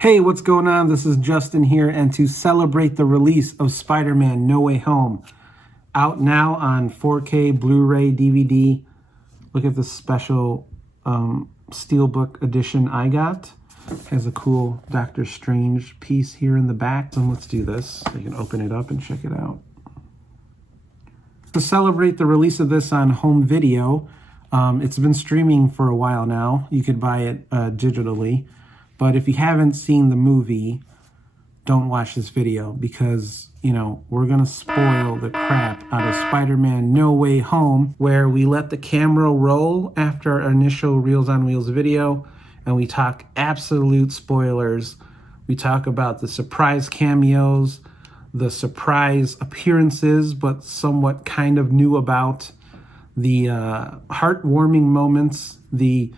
Hey, what's going on? This is Justin here, and to celebrate the release of Spider-Man No Way Home, out now on 4K, Blu-ray, DVD. Look at this special Steelbook edition I got. Has a cool Doctor Strange piece here in the back. So let's do this. You can open it up and check it out. To celebrate the release of this on home video, it's been streaming for a while now. You could buy it digitally. But if you haven't seen the movie, don't watch this video because, we're going to spoil the crap out of Spider-Man No Way Home, where we let the camera roll after our initial Reels on Wheels video, and we talk absolute spoilers. We talk about the surprise cameos, the surprise appearances, but somewhat kind of new about, the heartwarming moments, the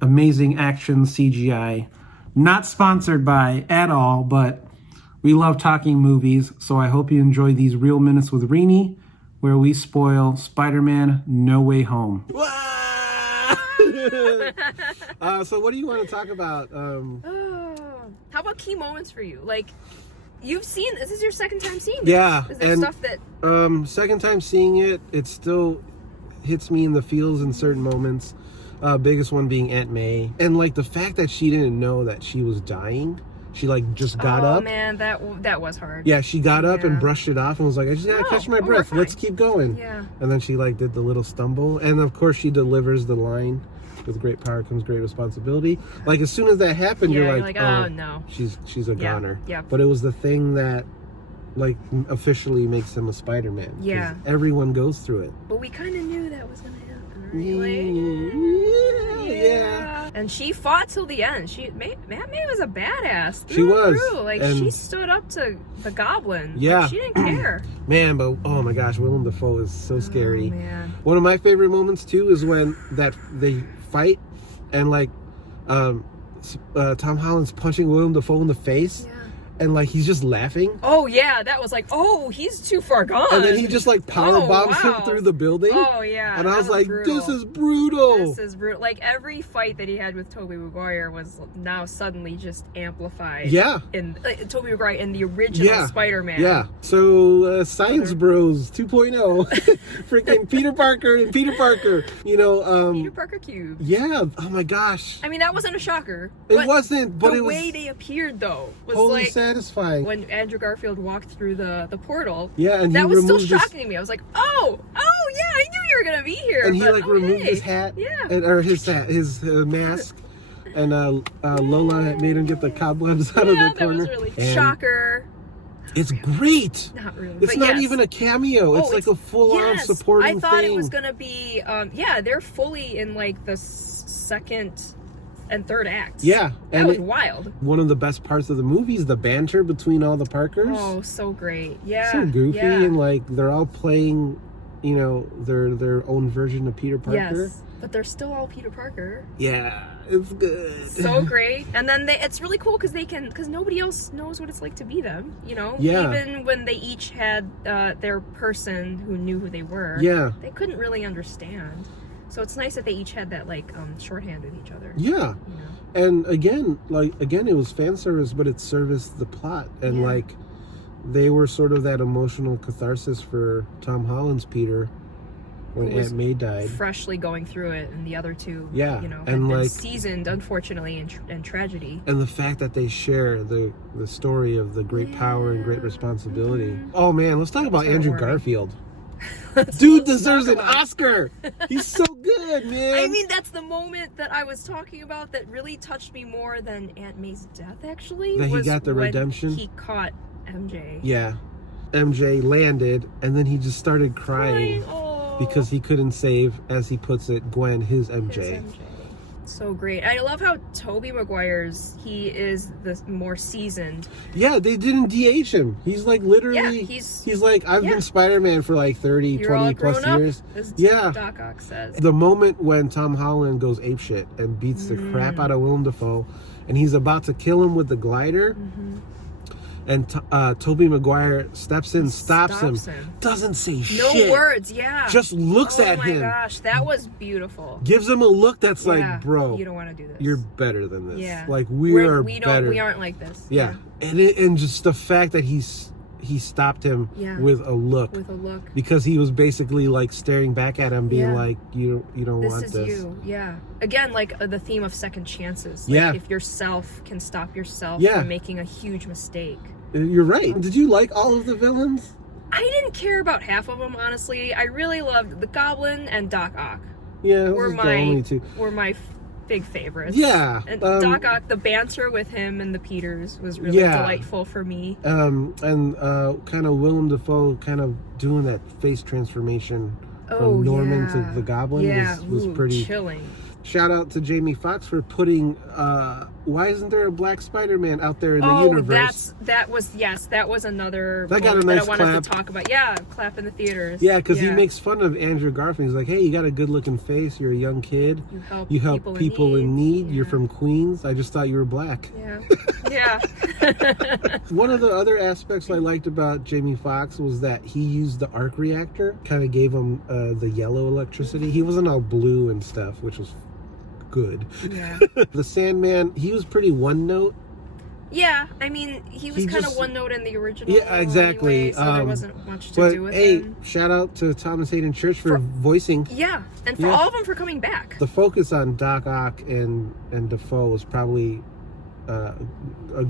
amazing action CGI. Not sponsored by at all, but we love talking movies, so I hope you enjoy these Real Minutes with Reenie, where we spoil Spider-Man No Way Home. So what do you want to talk about? How about key moments for you? Like, you've seen, this is your second time seeing it. Yeah. Is there stuff that... second time seeing it, it still hits me in the feels in certain moments. Biggest one being Aunt May. And like the fact that she didn't know that she was dying. She like just got up. Oh man, that was hard. Yeah, she got up and brushed it off and was like, I just gotta catch my breath. Let's keep going. Yeah. And then she like did the little stumble. And of course she delivers the line, with great power comes great responsibility. Like as soon as that happened, you're like, oh no. She's a goner. Yeah. But it was the thing that like officially makes him a Spider-Man. Yeah. Everyone goes through it. But we kind of knew that was gonna happen. Yeah. And she fought till the end. Aunt May was a badass. She was. Like she stood up to the Goblin. Yeah. Like, she didn't care. Man, but oh my gosh, Willem Dafoe is so scary. Man. One of my favorite moments too is when they fight and like Tom Holland's punching Willem Dafoe in the face. Yeah. And like he's just laughing. Oh yeah, that was like, oh, he's too far gone. And then he just like power bombs him through the building. Oh yeah. And I was like, brutal. this is brutal. This is brutal. Like every fight that he had with Tobey Maguire was now suddenly just amplified. Yeah. In Tobey Maguire in the original Spider-Man. Yeah. So Science Bros 2.0, freaking Peter Parker and Peter Parker. Peter Parker cube. Yeah. Oh my gosh. I mean, that wasn't a shocker. It wasn't, but the it was way they appeared though was totally like satisfying. When Andrew Garfield walked through the portal. Yeah, and that was still shocking to me. I was like, oh yeah, I knew you were gonna be here. And he removed his hat, or his mask, and Lola had made him get the cobwebs out of the corner. That was really shocker. It's great. Not really. It's not even a cameo. It's like a full-on supporting thing. I thought it was gonna be. They're fully in like the second and third acts. Yeah. That was wild. One of the best parts of the movie is the banter between all the Parkers. Oh, so great. Yeah. So goofy, and like they're all playing, their own version of Peter Parker. Yes. But they're still all Peter Parker. Yeah, it's good. So great. And then it's really cool because nobody else knows what it's like to be them, Yeah. Even when they each had their person who knew who they were. Yeah. They couldn't really understand. So it's nice that they each had that shorthand with each other. Yeah. And again, it was fan service, but it serviced the plot. And they were sort of that emotional catharsis for Tom Holland's Peter when Aunt May died. Freshly going through it, and the other two, and had been seasoned, unfortunately, in tragedy. And the fact that they share the story of the great power and great responsibility. Mm-hmm. Oh man, let's talk about Andrew Garfield. Dude deserves an Oscar. He's so good, man. I mean, that's the moment that I was talking about that really touched me more than Aunt May's death, actually. That he got the redemption? He caught MJ. Yeah. MJ landed, and then he just started crying. Because he couldn't save, as he puts it, Gwen, his MJ. So great. I love how Tobey Maguire's, he is the more seasoned. Yeah, they didn't DH him. He's like literally, he's like, I've been Spider-Man for like 30, 20 plus years. As Doc Ock says. The moment when Tom Holland goes apeshit and beats the crap out of Willem Dafoe, and he's about to kill him with the glider, And Tobey Maguire steps in, stops him, doesn't say shit. No words, yeah. Just looks at him. Oh my gosh, that was beautiful. Gives him a look that's like, bro, you don't want to do this. You're better than this. Yeah. Like, we aren't like this. Yeah. And just the fact that he stopped him with a look. With a look. Because he was basically like staring back at him, being like, you don't want this. This is you. Yeah. Again, like the theme of second chances. Like, if yourself can stop yourself from making a huge mistake. You're right. Did you like all of the villains? I didn't care about half of them, honestly. I really loved the Goblin and Doc Ock. Yeah, those were the only two. Were my big favorites. Yeah. And Doc Ock, the banter with him and the Peters was really delightful for me. And kind of Willem Dafoe kind of doing that face transformation from Norman to the Goblin was pretty chilling. Shout out to Jamie Foxx for putting why isn't there a black Spider-Man out there in the universe? That was another that got a nice that I wanted clap. to talk about. Yeah, clap in the theaters. Yeah, because he makes fun of Andrew Garfield. He's like, hey, you got a good looking face, you're a young kid. You help people in need. You're from Queens. I just thought you were black. Yeah. One of the other aspects I liked about Jamie Foxx was that he used the arc reactor, kind of gave him the yellow electricity. He wasn't all blue and stuff, which was good. Yeah. The Sandman, he was pretty one note. Yeah, I mean, he was kind of one note in the original. Yeah, exactly. Anyway, so there wasn't much to do with him. Shout out to Thomas Hayden Church for voicing. Yeah, and for all of them for coming back. The focus on Doc Ock and Dafoe was probably a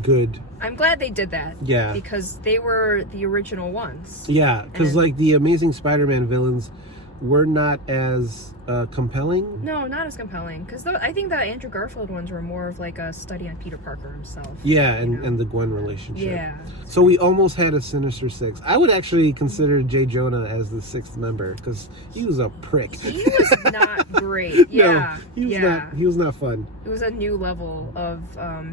good. I'm glad they did that. Yeah, because they were the original ones. Yeah, because like the Amazing Spider-Man villains were not as compelling. No, not as compelling. Because I think the Andrew Garfield ones were more of like a study on Peter Parker himself. Yeah, and the Gwen relationship. Yeah. So we almost had a Sinister Six. I would actually consider Jay Jonah as the sixth member because he was a prick. He was not great. Yeah. No, he was not fun. It was a new level of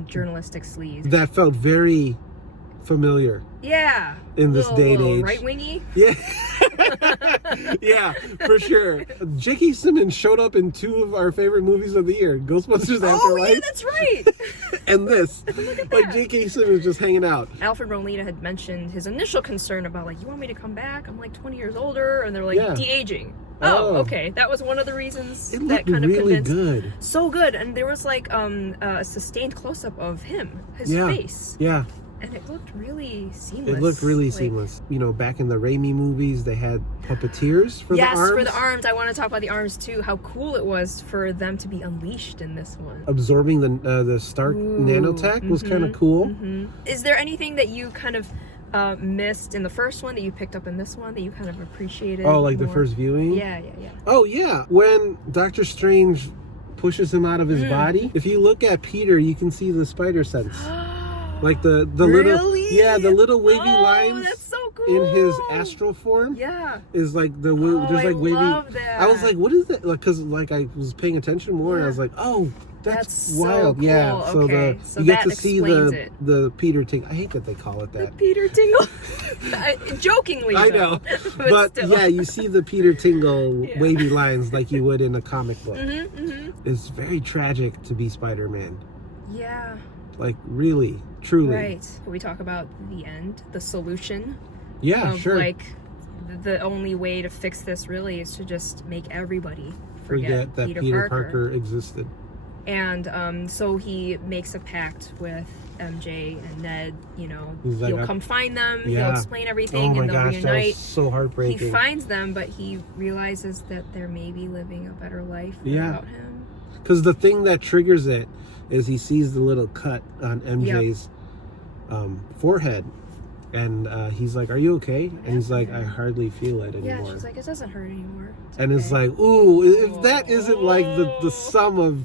journalistic sleaze. That felt very familiar. Yeah. In this day and age. Right-wingy? Yeah. Yeah, for sure. J.K. Simmons showed up in two of our favorite movies of the year, Ghostbusters Afterlife. Oh, yeah, that's right. And this. Look at like, that. J.K. Simmons just hanging out. Alfred Molina had mentioned his initial concern about, like, you want me to come back? I'm, like, 20 years older. And they're like, de-aging. Oh, okay. That was one of the reasons that kind of really convinced. Good. So good. And there was, like, a sustained close-up of him, his face. Yeah. And it looked really seamless. It looked really seamless. You know, back in the Raimi movies, they had puppeteers for the arms. Yes, for the arms. I want to talk about the arms, too. How cool it was for them to be unleashed in this one. Absorbing the Stark nanotech was kind of cool. Mm-hmm. Is there anything that you kind of missed in the first one that you picked up in this one that you kind of appreciated? Oh, like more? the first viewing? Yeah. Oh, yeah. When Doctor Strange pushes him out of his body, if you look at Peter, you can see the spider sense. Like the little wavy lines that's so cool. in his astral form. Yeah, is like there's like wavy. Love that. I was like, what is that? Like, because like I was paying attention more, and I was like, oh, that's wild. So cool. Yeah, so okay. you get to see the Peter tingle. I hate that they call it that. The Peter tingle. Jokingly, I know, but yeah, you see the Peter tingle wavy lines like you would in a comic book. It's very tragic to be Spider-Man. Yeah. Like, really, truly. Right. Can we talk about the end, the solution? Yeah, of, sure. Like, the only way to fix this really is to just make everybody forget that Peter Parker existed. And so he makes a pact with MJ and Ned. You know, he'll come find them. He'll explain everything, and they'll reunite. That was so heartbreaking. He finds them, but he realizes that they're maybe living a better life without him. Because the thing that triggers it is he sees the little cut on MJ's forehead, and he's like, "Are you okay?" And he's like, "I hardly feel it anymore." Yeah, she's like, "It doesn't hurt anymore." It's like, ooh, if that isn't like the sum of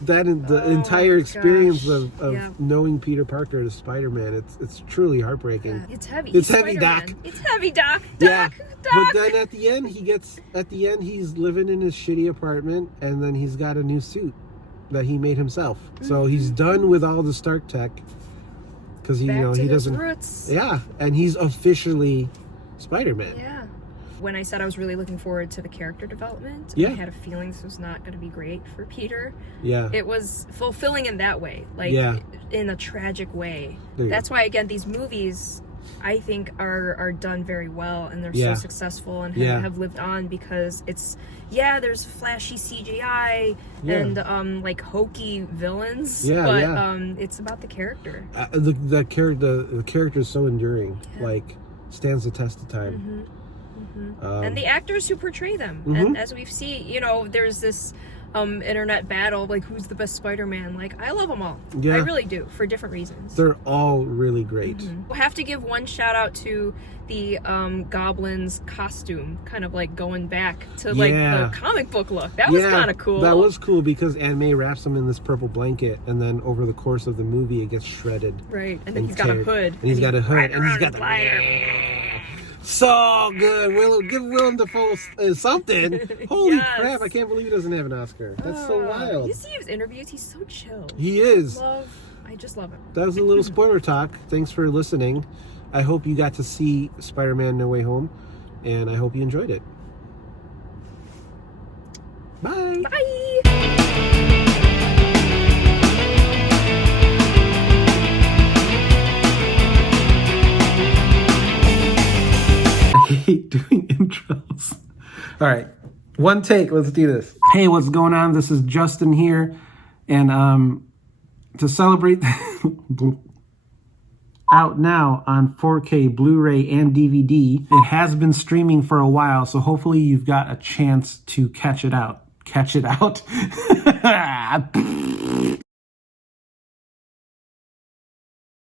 that the entire experience of knowing Peter Parker as Spider-Man, it's truly heartbreaking. It's heavy. It's heavy, Doc. It's heavy, Doc. Yeah. Doc. But then at the end, he's living in his shitty apartment, and then he's got a new suit that he made himself. So he's done with all the Stark tech because he doesn't. Roots. Yeah, and he's officially Spider-Man. Yeah. when I said I was really looking forward to the character development, Yeah. I had a feeling this was not going to be great for Peter. Yeah. It was fulfilling in that way, like in a tragic way. That's why, again, these movies, I think, are done very well, and they're so successful and have lived on because it's, there's flashy CGI and like hokey villains, but it's about the character. The character is so enduring, like stands the test of time. And the actors who portray them, and as we've seen, you know, there's this internet battle, like who's the best Spider-Man. Like, I love them all. I really do, for different reasons. They're all really great. We'll have to give one shout out to the Goblin's costume, kind of like going back to like the comic book look. That was kind of cool. That was cool because Aunt May wraps him in this purple blanket, and then over the course of the movie it gets shredded. Right, and then he's got a hood. And he's got a hood, and he's got the so good. Give Willem Dafoe something. Holy crap, I can't believe he doesn't have an Oscar. That's so wild. You see his interviews, he's so chill. He is. I just love him. That was a little spoiler talk. Thanks for listening. I hope you got to see Spider-Man No Way Home, and I hope you enjoyed it. Bye. Bye. I hate doing intros. All right, one take. Let's do this. Hey, what's going on? This is Justin here, and to celebrate out now on 4K Blu-ray and DVD. It has been streaming for a while, so hopefully you've got a chance to catch it out.